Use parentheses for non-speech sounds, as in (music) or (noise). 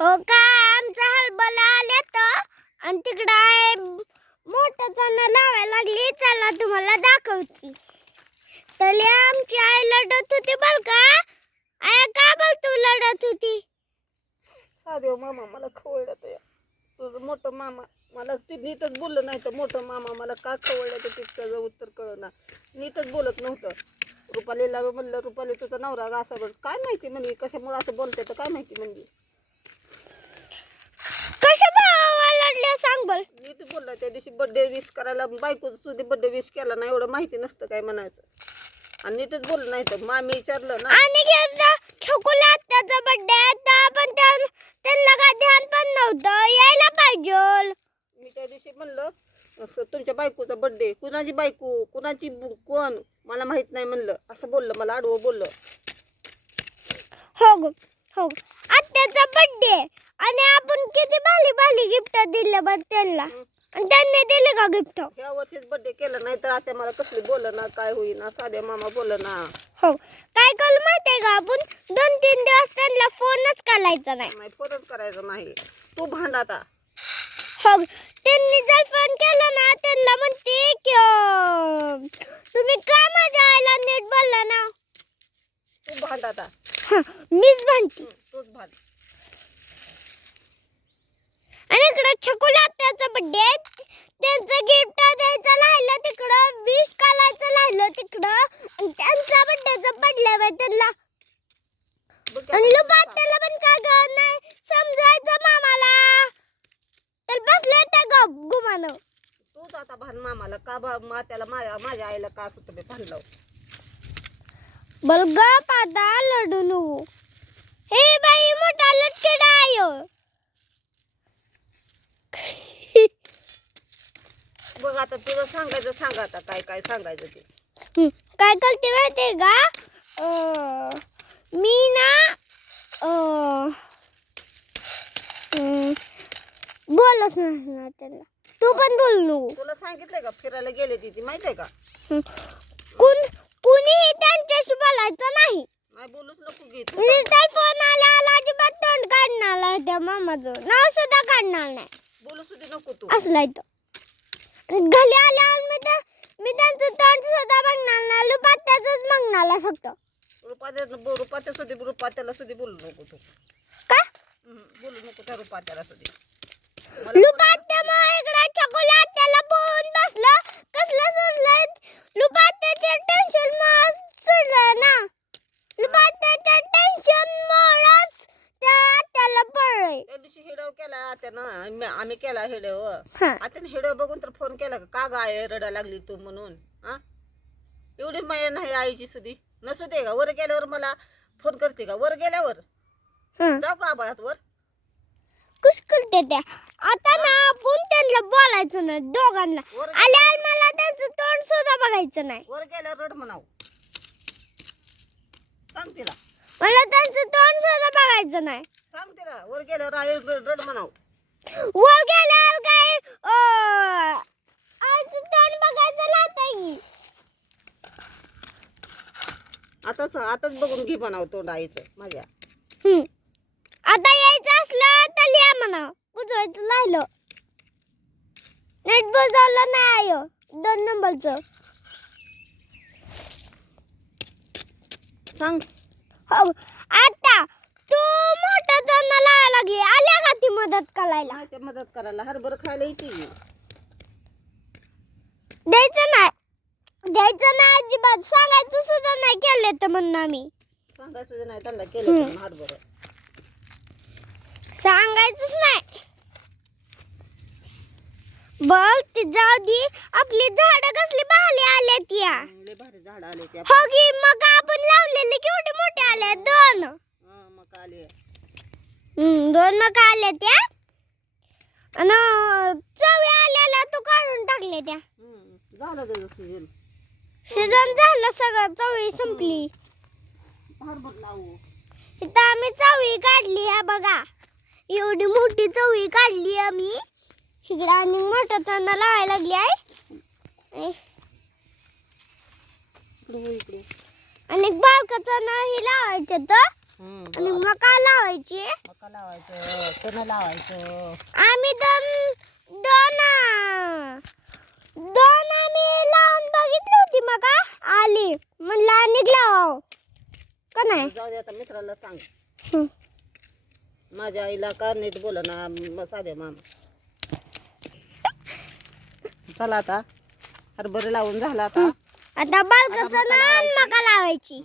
हो का? आमचा हलबला आले तर आणि तिकडं आहे मोठं चणा लावायला लागली. चला तुम्हाला दाखवची तर आमची आई लढत होती बल का? आया का बल तू लढत होती? साधे हो मामा मला खवळलं तर तुझं मोठं मामा मला ते नीटच बोललं नाही तर मोठं मामा मला का खवळलं तर तिथं उत्तर कळना नीटच बोलत नव्हतं. रुपालीला म्हणलं रुपाली तुझा नवरा असा बरं. काय माहिती म्हणजे कशामुळे असं बोलते तर काय माहिती म्हणजे कशा भावा लढल्या सांग बल नीट बोलला त्या दिवशी बड्डे विश करायला बायकोचं तुझे बड्डे विश केला नाही एवढं माहिती नसतं काय म्हणायचं. आणि नीटच बोललं नाही तर मामी विचारलं ना. आणि घेतला छकुला आत्याचा बर्थडे आता पण त्या- त्यांना काय ध्यान पण नव्हतं यायला पाहिजे. मी त्या दिवशी म्हणलं असं तुमच्या बायकोचा बड्डे कुणाची बायको कुणाची बु- कोण मला माहीत नाही म्हणलं. असं बोललं मला आडवं बोललं. हो ग. हो. आत्याचा बर्थडे आणि आपण किती भाली भाली गिफ्ट दिले बघ त्यांना. आणि त्यांनी दिले का गिफ्ट ह्या वर्षीच बड्डे केला नाही तर आता मला कसली बोल ना काय होईना साध्या मामा बोल ना हो. काय करू माहितीये का आपण? दोन तीन दिवस त्यांना फोनच करायचा नाही. नाही परत करायचं नाही. तू भांड आता. हो. त्यांनी जर फोन केला ना त्यांना म्हणते की तुम्ही का माझ्या आईला नीट बोलला ना. तू भांड आता. हं, (laughs) मीच म्हणते तूच भांड. आणि इकडे छकुला त्याचा बर्थडे त्यांचं गिफ्ट द्यायचं राहिलं तिकडं. विश करायचं राहिलं तिकडं. त्यांचा बर्थडेचा पडल्या त्यांना. बघ की आणि लुबात त्याला पण काय गं नाही. समजायचं मामाला. तर बसले त्या गप गुमान. तूच आता भांड मामाला. का बा मात्याला माझ्या माझ्या आईला का तुम्ही भांडलं बल गप आता लढू नको. हे बाई मोठा लटकेडा आयो (laughs) बघ आता तुला सांगायचं सांग आता काय काय सांगायचं ते. हं, काय करते माहितीये का? मी ना हं, बोलत नाही ना त्याला. तू पण बोल नको. तुला सांगितलंय का? फिरायला गेले ती ती माहितीये का हं. कुण कुणीही त्यांच्याशी बोलायचं नाही नाही बोलूच नको तू तर फोन आला आला अजिबात तोंड काढणार आहे त्या मामाचं नाव सुद्धा काढणार नाही. बोलू सुद्धा नको तू. असला आणि घरी आल्यावर मी त्या मी त्यांचं तोंड सुद्धा बघणार नाही. लुपात त्याचंच बघणार आहे फक्त. रुपात्या रुपात्या सुधी रुपात्याला सुधी बोलू नको तू. का? हम्म, बोलू नको त्या रुपात्याला सुधी लुपात्यामुळे इकडे चकोलात्याला बोलून बसलं कसलं सुचलं लुपात्याच्या टेन्शन सुटलं ना लुपात्याच्या टेन्शन मुळेच त्या आत्याला पडलंय त्या दिवशी हेडव केला त्यानं आम्ही केला हेडव हा. आता हेडव बघून तर फोन केला का का गाय रडा लागली तू म्हणून? हा? एवढी माया नाही आईची सुधी. नसू दे का? वर गेल्यावर मला फोन करते का? वर गेल्यावर. जाऊ का आबाळात वर? कुश करते त्या? आता ना आपण त्यांना बोलायचं नाही दोघांना. आल्यावर मला त्यांचं तोंड सुद्धा बघायचं नाही. वर गेल्यावर रड म्हणाव. सांग तिला. मला त्यांचं तोंड सुद्धा बघायचं नाही. सांग तिला. वर गेल्यावर आई रड रड म्हणाव. वर गेल्यावर काय? आईचं तोंड बघायचं राहतंय की. आताच आताच बघून घे म्हणाव तोंड आईचं माझ्या. हम्म. आता यायचं असलं तर लिहा म्हणा. बुजवायचं राहिलं. नेट बुजवलं नाही आयो. दोन नंबरचं. सांग. हो आता तू मोठं लावा लागली ती मदत करायला. मदत करायला. हरभर खायला येते. द्यायचं नाही. द्यायचं नाही अजिबात. सांगायचं सुद्धा नाही केलं तर म्हणून आम्ही. सांगाय सुद्धा नाही. त्यांना केलं तर हरभर. सांगायचंच नाही. बघ ती जाऊ दे आपली झाड कसली भाली आल्यात या. लय भारी झाड आले ते हो की मग आपण लावलेले केवढे मोठे आले दोन हा, मग आले हम्म, दोन मग आले त्या. आणि चवी आल्याला तू काढून टाकले त्या. झालं त्याचं सीजन झालं सगळं चवळी संपली. इथं आम्ही चवळी काढली हा बघा. एवढी मोठी चवळी काढली आम्ही. इकडं आणि मोठं चणा लावायला लागली आहे. आणि बारकाचं चणा ही लावायचं तर. आणि मका लावायची. मका लावायचं तण लावायचं. आम्ही दोन दोन दोन आम्ही लावून बघितली होती मका. आली. म्हणलं आणि लावाव. का नाही? जाऊ दे आता मित्राला सांग. माझ्या आईला का नीट बोल ना साधे मामा. चला आता. हरभरे लावून झाला आता. आता बालकाचं मका लावायची.